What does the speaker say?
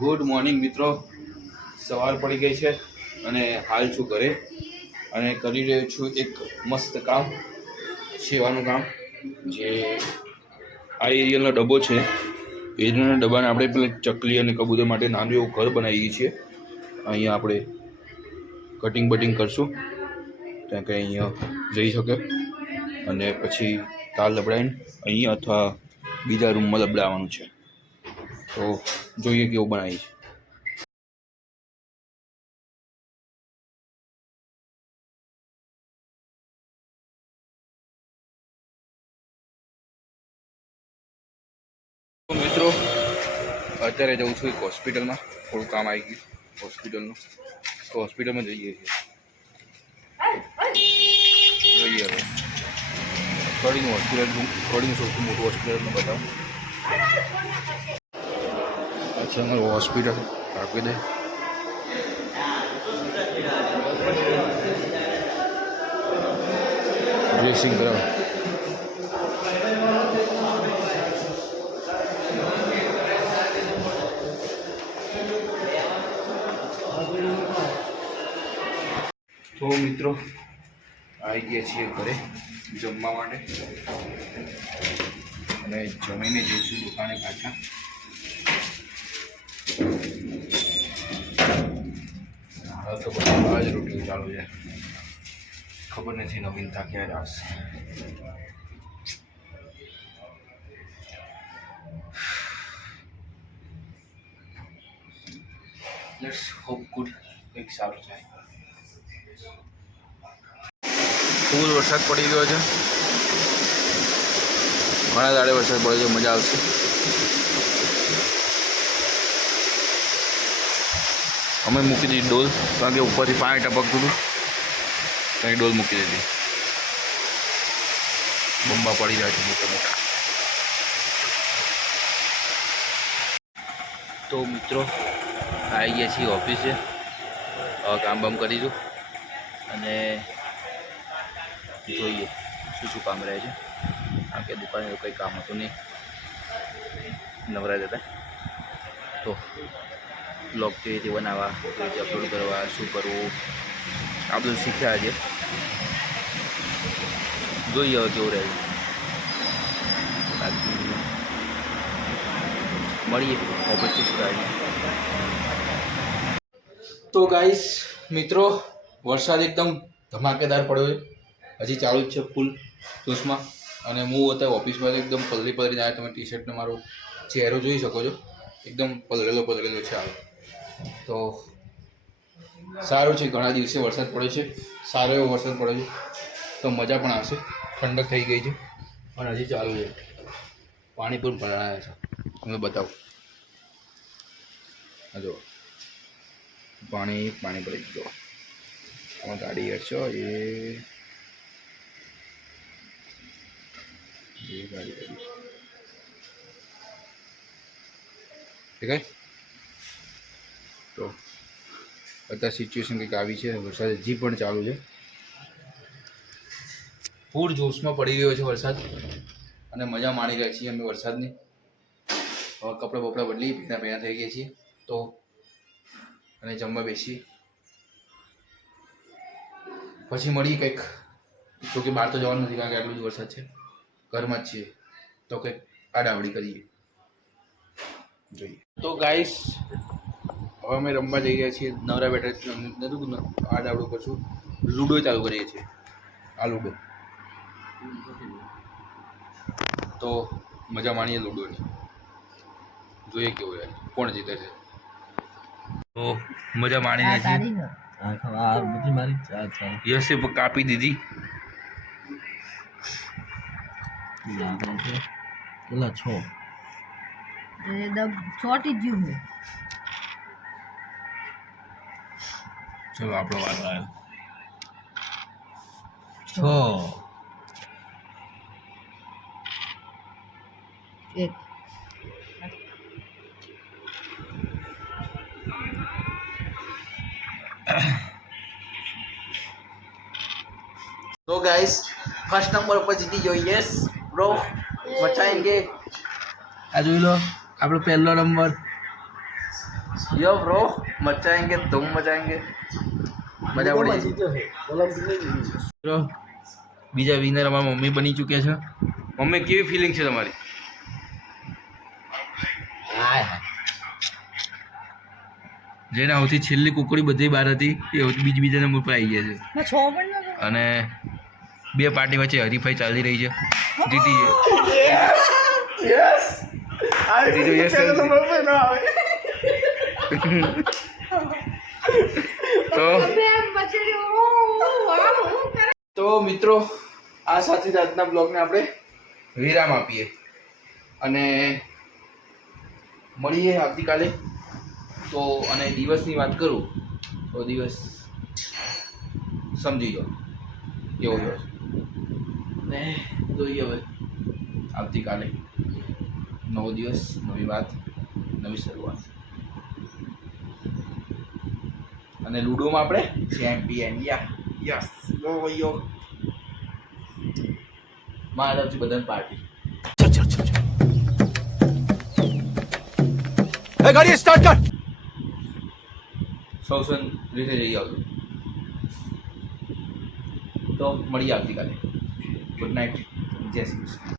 Good morning મિત્રો. સવાર પડી ગઈ છે અને હાલ છું ઘરે અને કરી રહ્યો છું એક મસ્ત કામ, સેવાનું કામ. જે આ એરિયલનો ડબ્બો છે, એરિયલના ડબ્બાને આપણે પેલા ચકલી અને કબૂતર માટે નાનું એવું ઘર બનાવીએ છીએ. અહીંયા આપણે કટિંગ બટિંગ કરશું ત્યાં કંઈ અહીંયા જઈ શકે અને પછી તાર લબડાઈને અહીંયા અથવા બીજા રૂમમાં લબડાવવાનું છે. તો જોઈએ કેવું બનાવી છે. તો મિત્રો અત્યારે જઉં છું એક હોસ્પિટલમાં, થોડું કામ આવી ગયું હોસ્પિટલનું, તો હોસ્પિટલમાં જઈએ છીએ. જોઈએ હવે થોડીનું હોસ્પિટલ, થોડીનું સૌથી મોટું હોસ્પિટલનું બતાવું. અચ્છા, અમારું હોસ્પિટલ આપી દે. ડ્રેસિંગ કરાવ. તો મિત્રો આવી ગયા છીએ ઘરે જમવા માટે અને જમીને જઈશું દુકાને પાછા. હા તો બધા જ રૂટીન ચાલુ છે, ખબર નથી નવીનતા ક્યારે આવશે. લેટ્સ હોપ ગુડ, કંઈક સારું થાય. ફૂલ વરસાદ પડી ગયો છે, ઘણા દાડે વરસાદ પડે છે, મજા આવશે. અમે મૂકી દીધી ડોલ, કારણ કે ઉપરથી પાણી ટપકતું હતું, ત્યાં ડોલ મૂકી દીધી. બંબા પડી જાય છે મોટા મોટા. તો મિત્રો આવી ગયા છીએ ઓફિસે, કામ બામ કરીશું અને જોઈએ શું શું કામ રહે છે. કારણ કે દુકાને એવું કંઈ કામ હતું નહીં, નવરા જતા. તો બ્લોગ કેવી રીતે બનાવવા, કેવી રીતે અપલોડ કરવા, શું કરવું, આ બધું શીખ્યા છે. જોઈએ હવે કેવું રહે છે. બાકી મળીએ ઓફિસથી છૂટાઈને. તો ગાઈસ મિત્રો, વરસાદ એકદમ ધમાકેદાર પડ્યો છે, હજી ચાલુ જ છે ફૂલ જોશમાં. અને હું અત્યારે ઓફિસમાં એકદમ પલળી પલળીને આવ્યો. તમે ટી શર્ટને મારો ચહેરો જોઈ શકો છો, એકદમ પલળેલો છે હાલ. તો સારું છે, ઘણા દિવસે વરસાદ પડ્યો છે, સારો એવો વરસાદ પડ્યો છે, તો મજા પણ આવશે. ઠંડક થઈ ગઈ છે અને હજી ચાલુ છે. પાણી પણ ભરાયા છે, તમને બતાવું. જો પાણી પડી ગયો. આમાં ગાડી હટશો, એ ગાડી ઠીક છે. તો અત્યારે સિચ્યુએશન કંઈક આવી છે, વરસાદ હજી પણ ચાલુ છે, ફૂલ જોશમાં પડી ગયો છે વરસાદ અને મજા માણી રહ્યા છીએ અમે વરસાદની. હવે કપડાં બપડા બદલી ભીના થઈ ગયા છીએ તો અને જમવા બેસી પછી મળીએ કંઈક. તો કે બહાર તો જવાનું નથી, કારણ કે આટલું જ વરસાદ છે, ઘરમાં જ છીએ, તો કંઈક આડાવડી કરીએ. જોઈએ. તો ગાઈસ હવે અમે રમવા જઈ રહ્યા છીએ, નવરા બેઠા નથી, આડાવડું કરશું. લૂડો ચાલુ કરીએ છીએ, આ લૂડો. તો મજા માણીએ લૂડોની, જોઈએ કેવું યાર કોણ જીતે છે. તો મજા માણીને યસે કાપી દીધી. કેટલા છો ચોટી ગયું છે. ચલો આપણો વાત આવ્યો. 6 1 तो गाइस फर्स्ट नंबर पर जीती जो यस ब्रो बचाएंगे. આ જોઈ લો આપણો પહેલો નંબર यो ब्रो मचाएंगे धूम मचाएंगे मजा पड़ी મિત્રો બીજા વિનર અમારા મમ્મી બની ચૂક્યા છે. મમ્મી કેવી ફિલિંગ છે તમારી? જેને સૌથી છેલ્લી કુકડી બધી બહાર હતી એ બીજા નંબર પર આવી ગયા છે. અને બે પાર્ટી વચ્ચે હરીફાઈ ચાલી રહી છે. જીતી તો મિત્રો આ સાથે જ આજના બ્લોગને આપણે વિરામ આપીએ અને મળીએ આવતીકાલે. તો અને દિવસની વાત કરું તો દિવસ સમજી લો કેવો ગયો છે ને જોઈએ હવે આવતીકાલે નવો દિવસ, નવી વાત, નવી શરૂઆત. અને લૂડોમાં આપણે ચેમ્પિયન યસ યો મારા તરફથી બધાને પાર્ટી. गाड़ी स्टार्ट कर સૌ રીતે જઈ આવજો. તો મળીએ આવતીકાલે. Good night. જય શ્રી કૃષ્ણ.